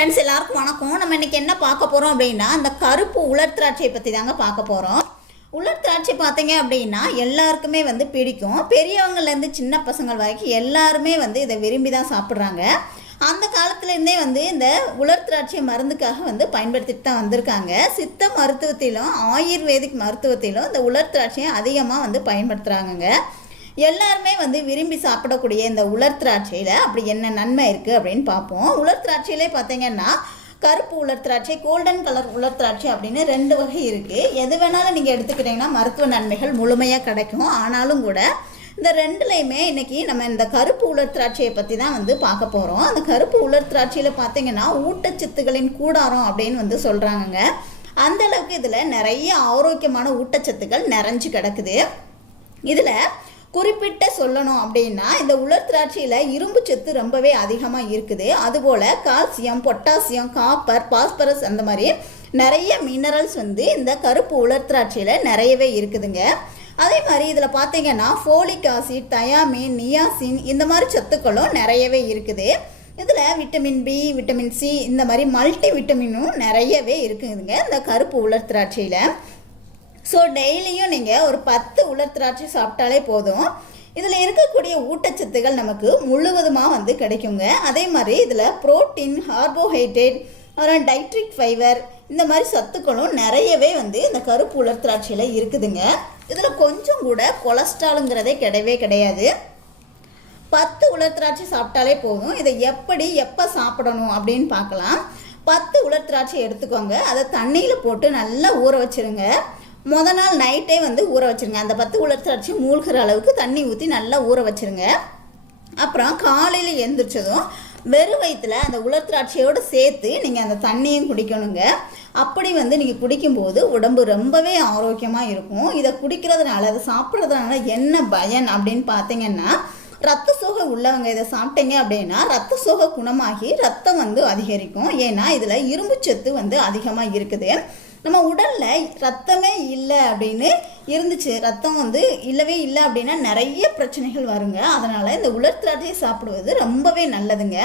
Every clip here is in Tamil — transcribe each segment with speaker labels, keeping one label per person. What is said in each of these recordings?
Speaker 1: ஃப்ரெண்ட்ஸ் எல்லாருக்கும் வணக்கம். நம்ம இன்னைக்கு என்ன பார்க்க போகிறோம் அப்படின்னா அந்த கருப்பு உலர் திராட்சையை பற்றி தாங்க பார்க்க போகிறோம் உலர் திராட்சை பார்த்தீங்க அப்படின்னா எல்லாருக்குமே வந்து பிடிக்கும். பெரியவங்கலேருந்து சின்ன பசங்கள் வரைக்கும் எல்லாருமே வந்து இதை விரும்பி தான் சாப்பிட்றாங்க. அந்த காலத்துலேருந்தே வந்து இந்த உலர் திராட்சை மருந்துக்காக வந்து பயன்படுத்திட்டு தான் வந்திருக்காங்க. சித்த மருத்துவத்திலும் ஆயுர்வேதிக் மருத்துவத்திலும் இந்த உலர் திராட்சையை அதிகமாக வந்து பயன்படுத்துகிறாங்கங்க எல்லாருமே வந்து விரும்பி சாப்பிடக்கூடிய இந்த உலர் திராட்சையில் அப்படி என்ன நன்மை இருக்குது அப்படின்னு பார்ப்போம். உலர் திராட்சையிலே பார்த்தீங்கன்னா கருப்பு உலர் திராட்சை கோல்டன் கலர் உலர் திராட்சை அப்படின்னு ரெண்டு வகை இருக்குது எது வேணாலும் நீங்கள் எடுத்துக்கிட்டிங்கன்னா மருத்துவ நன்மைகள் முழுமையாக கிடைக்கும். ஆனாலும் கூட இந்த ரெண்டுலையுமே இன்றைக்கி நம்ம இந்த கருப்பு உலர் திராட்சையை பற்றி தான் வந்து பார்க்க போகிறோம் அந்த கருப்பு உலர் திராட்சையில் பார்த்தீங்கன்னா ஊட்டச்சத்துக்களின் கூடாரம் அப்படின்னு வந்து சொல்கிறாங்கங்க அந்த அளவுக்கு இதில் நிறைய ஆரோக்கியமான ஊட்டச்சத்துக்கள் நிறைஞ்சு கிடக்குது. இதில் குறிப்பிட்ட சொல்லணும் அப்படின்னா இந்த உலர் திராட்சையில் இரும்பு சத்து ரொம்பவே அதிகமாக இருக்குது. அதுபோல் கால்சியம் பொட்டாசியம் காப்பர் பாஸ்பரஸ் அந்த மாதிரி நிறைய மினரல்ஸ் வந்து இந்த கருப்பு உலர் திராட்சையில் நிறையவே இருக்குதுங்க. அதே மாதிரி இதில் பார்த்தீங்கன்னா ஃபோலிக் ஆசிட் தயாமின் நியாசின் இந்த மாதிரி சத்துக்களும் நிறையவே இருக்குது. இதில் விட்டமின் பி விட்டமின் சி இந்த மாதிரி மல்டி விட்டமினும் நிறையவே இருக்குதுங்க இந்த கருப்பு உலர் திராட்சையில். ஸோ டெய்லியும் நீங்கள் ஒரு பத்து உலர் திராட்சை சாப்பிட்டாலே போதும். இதில் இருக்கக்கூடிய ஊட்டச்சத்துகள் நமக்கு முழுவதுமாக வந்து கிடைக்குங்க. அதே மாதிரி இதில் புரோட்டீன் கார்போஹைட்ரேட் அப்புறம் டைட்ரிக் ஃபைபர் இந்த மாதிரி சத்துக்களும் நிறையவே வந்து இந்த கருப்பு உலர் திராட்சையில் இருக்குதுங்க. இதில் கொஞ்சம் கூட கொலஸ்ட்ராலுங்கிறதே கிடையவே கிடையாது. பத்து உலர் திராட்சை சாப்பிட்டாலே போதும். இதை எப்படி எப்போ சாப்பிடணும் அப்படின்னு பார்க்கலாம். பத்து உலர் திராட்சை எடுத்துக்கோங்க. அதை தண்ணியில் போட்டு நல்லா ஊற வச்சிருங்க. முத நாள் நைட்டே வந்து ஊற வச்சிருங்க. அந்த பத்து உலர் மூழ்கிற அளவுக்கு தண்ணி ஊற்றி நல்லா ஊற வச்சிருங்க. அப்புறம் காலையில் எந்திரிச்சதும் வெறும் வயிற்றில் அந்த உலர் திராட்சையோடு சேர்த்து நீங்கள் அந்த தண்ணியும் குடிக்கணுங்க. அப்படி வந்து நீங்கள் குடிக்கும்போது உடம்பு ரொம்பவே ஆரோக்கியமாக இருக்கும். இதை குடிக்கிறதுனால அதை சாப்பிட்றதுனால என்ன பயன் அப்படின்னு பார்த்தீங்கன்னா ரத்த சோகை உள்ளவங்க இதை சாப்பிட்டீங்க அப்படின்னா ரத்த சோகை குணமாகி ரத்தம் வந்து அதிகரிக்கும். ஏன்னா இதில் இரும்பு சத்து வந்து அதிகமாக இருக்குது. நம்ம உடலில் ரத்தமே இல்லை அப்படின்னு இருந்துச்சு. ரத்தம் வந்து இல்லவே இல்லை அப்படின்னா நிறைய பிரச்சனைகள் வருங்க. அதனால் இந்த உலர் திராட்சையை சாப்பிடுவது ரொம்பவே நல்லதுங்க.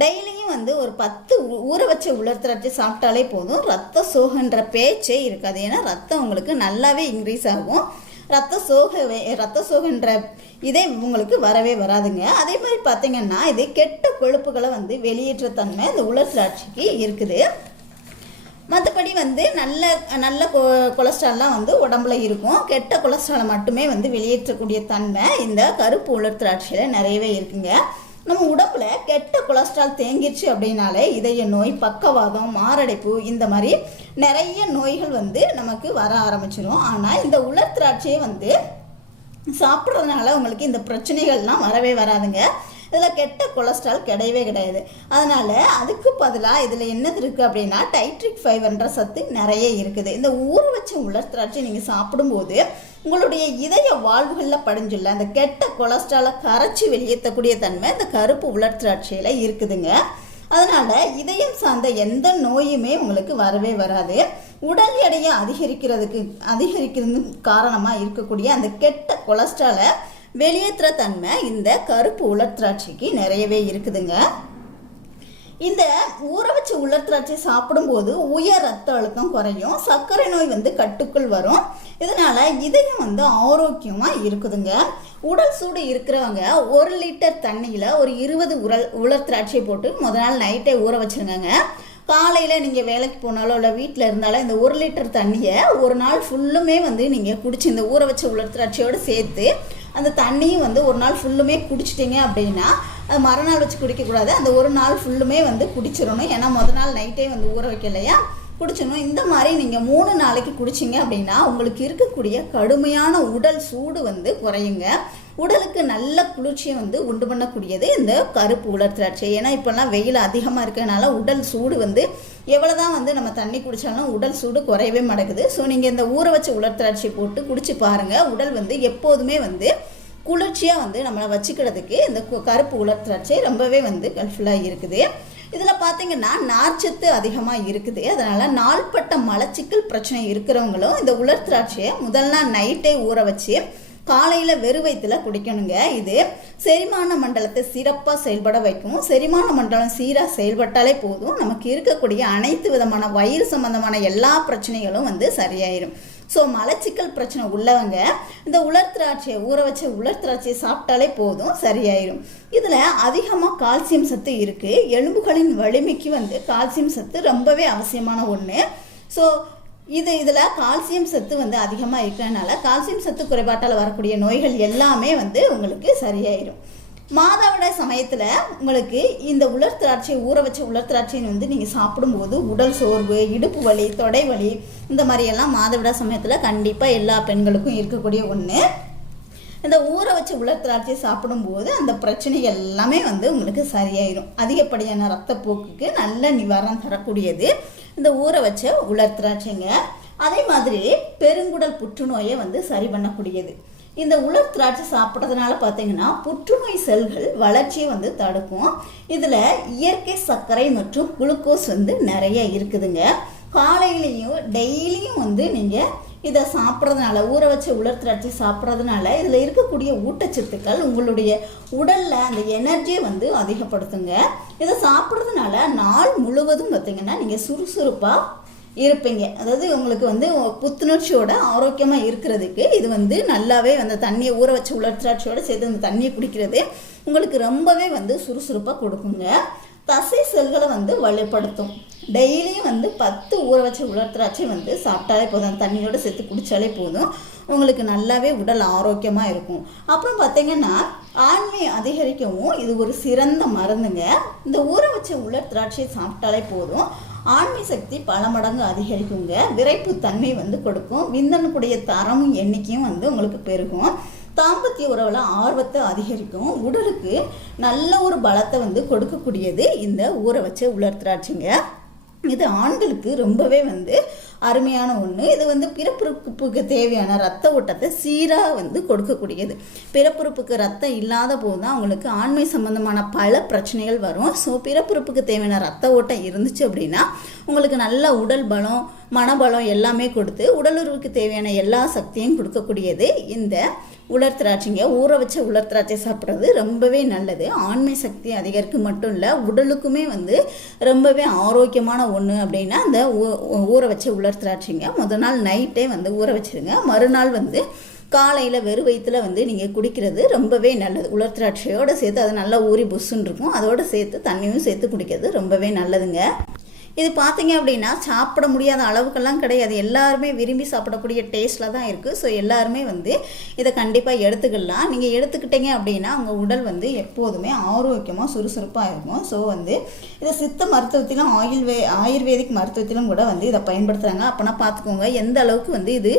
Speaker 1: டெய்லியும் வந்து ஒரு பத்து ஊற வச்ச உலர் திராட்சை சாப்பிட்டாலே போதும். ரத்த சோகன்ற பேச்சே இருக்காது. ஏன்னா ரத்தம் உங்களுக்கு நல்லாவே இன்க்ரீஸ் ஆகும். ரத்த சோக ரத்த சோகன்ற இதே உங்களுக்கு வரவே வராதுங்க. அதே மாதிரி பார்த்தீங்கன்னா இது கெட்ட கொழுப்புகளை வந்து வெளியேற்ற தன்மை இந்த உலர் திராட்சைக்கு இருக்குது. மற்றபடி வந்து நல்ல நல்ல கொ கொலஸ்ட்ரால்லாம் வந்து உடம்புல இருக்கும். கெட்ட கொலஸ்ட்ராலை மட்டுமே வந்து வெளியேற்றக்கூடிய தன்மை இந்த கருப்பு உலர் திராட்சையில் நிறையவே இருக்குங்க. நம்ம உடம்புல கெட்ட கொலஸ்ட்ரால் தேங்கிருச்சு அப்படின்னாலே இதய நோய் பக்கவாதம் மாரடைப்பு இந்த மாதிரி நிறைய நோய்கள் வந்து நமக்கு வர ஆரம்பிச்சிடும் ஆனால் இந்த உலர் திராட்சையை வந்து சாப்பிட்றதுனால உங்களுக்கு இந்த பிரச்சனைகள்லாம் வரவே வராதுங்க. இதில் கெட்ட கொலஸ்ட்ரால் கிடையவே கிடையாது. அதனால் அதுக்கு பதிலாக இதில் என்னது இருக்குது அப்படின்னா டைட்ரிக் ஃபைவர்ன்ற சத்து நிறைய இருக்குது. இந்த ஊற வச்ச உலர் திராட்சை நீங்கள் சாப்பிடும்போது உங்களுடைய இதய வாழ்வுகளில் படிஞ்சுள்ள அந்த கெட்ட கொலஸ்ட்ராலை கரைச்சி வெளியேற்றக்கூடிய தன்மை இந்த கருப்பு உலர் திராட்சையில் இருக்குதுங்க. அதனால் இதயம் சார்ந்த எந்த நோயுமே உங்களுக்கு வரவே வராது. உடல் எடையை அதிகரிக்கிறதுக்கு அதிகரிக்கிறது காரணமாக இருக்கக்கூடிய அந்த கெட்ட கொலஸ்ட்ராலை வெளியேற்ற தன்மை இந்த கருப்பு உலர் திராட்சைக்கு நிறையவே இருக்குதுங்க. இந்த ஊற வச்ச உலர்த்திராட்சை சாப்பிடும்போது உயர் ரத்த அழுத்தம் குறையும் சர்க்கரை நோய் வந்து கட்டுக்குள் வரும். இதனால இதயம் வந்து ஆரோக்கியமாக இருக்குதுங்க. உடல் சூடு இருக்கிறவங்க ஒரு லிட்டர் தண்ணியில் ஒரு இருபது உரல் உலர் போட்டு முத நாள் நைட்டே ஊற வச்சிருங்கங்க. காலையில் நீங்கள் வேலைக்கு போனாலோ இல்லை வீட்டில் இருந்தாலும் இந்த ஒரு லிட்டர் தண்ணியை ஒரு நாள் ஃபுல்லுமே வந்து நீங்கள் குடிச்சு இந்த ஊற வச்ச உலர் திராட்சையோடு சேர்த்து அந்த தண்ணியும் வந்து ஒரு நாள் ஃபுல்லுமே குடிச்சிட்டிங்க அப்படின்னா அது மறுநாள் வச்சு குடிக்கக்கூடாது. அந்த ஒரு நாள் ஃபுல்லுமே வந்து குடிச்சிடணும். ஏன்னா முதல் நாள் நைட்டே வந்து ஊற வைக்கலையா? குடிச்சிடணும். இந்த மாதிரி நீங்கள் மூணு நாளைக்கு குடிச்சிங்க அப்படின்னா உங்களுக்கு இருக்கக்கூடிய கடுமையான உடல் சூடு வந்து குறையுங்க. உடலுக்கு நல்ல குளிர்ச்சியை வந்து உண்டு பண்ணக்கூடியது இந்த கருப்பு உலர் திராட்சை. ஏன்னா இப்போல்லாம் வெயில் அதிகமாக இருக்கிறனால உடல் சூடு வந்து எவ்வளோதான் வந்து நம்ம தண்ணி குடித்தாலும் உடல் சூடு குறையவே மாட்டேங்குது. ஸோ நீங்கள் இந்த ஊற வச்ச உலர் திராட்சை போட்டு குடிச்சு பாருங்கள் உடல் வந்து எப்போதுமே வந்து குளிர்ச்சியாக வந்து நம்மளை வச்சுக்கிறதுக்கு இந்த கு- கருப்பு உலர் திராட்சை ரொம்பவே வந்து ஹெல்ப்ஃபுல்லாக இருக்குது. இதில் பார்த்தீங்கன்னா நார்ச்சத்து அதிகமாக இருக்குது. அதனால் நாள்பட்ட மலச்சிக்கல் பிரச்சனை இருக்கிறவங்களும் இந்த உலர் திராட்சையை முதல் நாள் நைட்டே ஊற வச்சு காலையில் வெறு வயிற்றுல குடிக்கணுங்க. இது செரிமான மண்டலத்தை சிறப்பாக செயல்பட வைக்கும். செரிமான மண்டலம் சீராக செயல்பட்டாலே போதும். நமக்கு இருக்கக்கூடிய அனைத்து விதமான வயிறு சம்பந்தமான எல்லா பிரச்சனைகளும் வந்து சரியாயிடும் ஸோ மலச்சிக்கல் பிரச்சனை உள்ளவங்க இந்த உலர் திராட்சையை ஊற வச்ச உலர் திராட்சையை சாப்பிட்டாலே போதும் சரியாயிடும் இதில் அதிகமாக கால்சியம் சத்து இருக்குது எலும்புகளின் வலிமைக்கு வந்து கால்சியம் சத்து ரொம்பவே அவசியமான ஒன்று ஸோ இது இதில் கால்சியம் சத்து வந்து அதிகமாக இருக்கிறதுனால கால்சியம் சத்து குறைபாட்டால் வரக்கூடிய நோய்கள் எல்லாமே வந்து உங்களுக்கு சரியாயிடும் மாதவிடாய் சமயத்தில் உங்களுக்கு இந்த உலர் திராட்சை ஊற வச்ச உலர் திராட்சைன்னு வந்து நீங்கள் சாப்பிடும்போது உடல் சோர்வு இடுப்பு வலி தொடை வலி இந்த மாதிரியெல்லாம் மாதவிட சமயத்தில் கண்டிப்பாக எல்லா பெண்களுக்கும் இருக்கக்கூடிய ஒன்று இந்த ஊற வச்சு உலர் திராட்சை சாப்பிடும்போது அந்த பிரச்சனை எல்லாமே வந்து உங்களுக்கு சரியாயிடும் அதிகப்படியான ரத்தப்போக்குக்கு நல்ல நிவாரணம் தரக்கூடியது இந்த ஊற வச்ச உலர் திராட்சைங்க. அதே மாதிரி பெருங்குடல் புற்றுநோயை வந்து சரி பண்ணக்கூடியது. இந்த உலர் திராட்சை சாப்பிட்றதுனால பார்த்தீங்கன்னா புற்றுநோய் செல்கள் வளர்ச்சியை வந்து தடுக்கும். இதில் இயற்கை சர்க்கரை மற்றும் குளுக்கோஸ் வந்து நிறைய இருக்குதுங்க. காலையிலையும் டெய்லியும் வந்து நீங்கள் இதை சாப்பிட்றதுனால ஊற வச்ச உலர் திராட்சை சாப்பிட்றதுனால இதில் இருக்கக்கூடிய ஊட்டச்சத்துக்கள் உங்களுடைய உடலில் அந்த எனர்ஜியை வந்து அதிகப்படுத்துங்க. இதை சாப்பிட்றதுனால நாள் முழுவதும் பார்த்திங்கன்னா நீங்கள் சுறுசுறுப்பாக இருப்பீங்க. அதாவது உங்களுக்கு வந்து புத்துணர்ச்சியோட ஆரோக்கியமாக இருக்கிறதுக்கு இது வந்து நல்லாவே அந்த தண்ணியை ஊற வச்ச உலர்த்தாட்சியோட சேர்த்து அந்த தண்ணியை குடிக்கிறது உங்களுக்கு ரொம்பவே வந்து சுறுசுறுப்பாக கொடுக்குங்க. தசை செல்களை வந்து வலுப்படுத்தும். டெய்லியும் வந்து பத்து ஊற வச்ச உலர் திராட்சை வந்து சாப்பிட்டாலே போதும். அந்த தண்ணியோடு சேர்த்து குடித்தாலே போதும். உங்களுக்கு நல்லாவே உடல் ஆரோக்கியமாக இருக்கும். அப்புறம் பார்த்தீங்கன்னா ஆண்மை அதிகரிக்கவும் இது ஒரு சிறந்த மருந்துங்க. இந்த ஊற வச்ச உலர் திராட்சையை சாப்பிட்டாலே போதும். ஆண்மை சக்தி பல மடங்கு அதிகரிக்குங்க. விரைப்பு தன்மை வந்து கொடுக்கும். விந்தனுக்குடைய தரமும் எண்ணிக்கையும் வந்து உங்களுக்கு பெருகும். தாம்பத்திய உறவில் ஆர்வத்தை அதிகரிக்கும். உடலுக்கு நல்ல ஒரு பலத்தை வந்து கொடுக்கக்கூடியது இந்த ஊற வச்ச உலர் திராட்சைங்க. இது ஆண்களுக்கு ரொம்பவே வந்து அருமையான ஒன்று இது வந்து பிறப்புறுப்புக்கு தேவையான ரத்த ஓட்டத்தை சீராக வந்து கொடுக்கக்கூடியது. பிறப்புறுப்புக்கு ரத்தம் இல்லாத போது தான் அவங்களுக்கு ஆண்மை சம்பந்தமான பல பிரச்சனைகள் வரும். ஸோ பிறப்புறுப்புக்கு தேவையான ரத்த ஓட்டம் இருந்துச்சு அப்படின்னா உங்களுக்கு நல்ல உடல் பலம் மனபலம் எல்லாமே கொடுத்து உடலுறவுக்கு தேவையான எல்லா சக்தியும் கொடுக்கக்கூடியது இந்த உலர் திராட்சைங்க. ஊற வச்ச உலர் திராட்சை சாப்பிட்றது ரொம்பவே நல்லது. ஆண்மை சக்தி அதிகரிக்க மட்டும் இல்லை உடலுக்குமே வந்து ரொம்பவே ஆரோக்கியமான ஒன்று அப்படின்னா அந்த ஊற வச்ச உலர் திராட்சைங்க. முதல் நாள் நைட்டே வந்து ஊற வச்சுருங்க. மறுநாள் வந்து காலையில் வெறு வயிற்றில் வந்து நீங்கள் குடிக்கிறது ரொம்பவே நல்லது. உலர் திராட்சையோடு சேர்த்து அது நல்லா ஊறி புஷ்ஷுன்னு இருக்கும். அதோடு சேர்த்து தண்ணியும் சேர்த்து குடிக்கிறது ரொம்பவே நல்லதுங்க. இது பார்த்தீங்க அப்படின்னா சாப்பிட முடியாத அளவுக்கெல்லாம் கிடையாது. எல்லாருமே விரும்பி சாப்பிடக்கூடிய டேஸ்ட்டில் தான் இருக்குது ஸோ எல்லாருமே வந்து இதை கண்டிப்பாக எடுத்துக்கலாம். நீங்கள் எடுத்துக்கிட்டீங்க அப்படின்னா உங்கள் உடல் வந்து எப்போதுமே ஆரோக்கியமாக சுறுசுறுப்பாக இருக்கும். ஸோ வந்து இதை சித்த மருத்துவத்திலும் ஆயுர்வே ஆயுர்வேதிக் மருத்துவத்திலும் கூட வந்து இதை பயன்படுத்துகிறாங்க அப்போனா பார்த்துக்கோங்க எந்த அளவுக்கு வந்து இது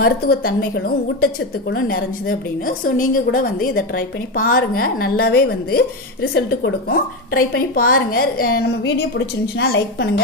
Speaker 1: மருத்துவ தன்மைகளும் ஊட்டச்சத்துக்களும் நிறைஞ்சுது அப்படின்னு. ஸோ நீங்கள் கூட வந்து இதை ட்ரை பண்ணி பாருங்கள் நல்லாவே வந்து ரிசல்ட்டு கொடுக்கும். ட்ரை பண்ணி பாருங்கள் நம்ம வீடியோ பிடிச்சிருந்துச்சுன்னா லைக் பண்ணுங்கள்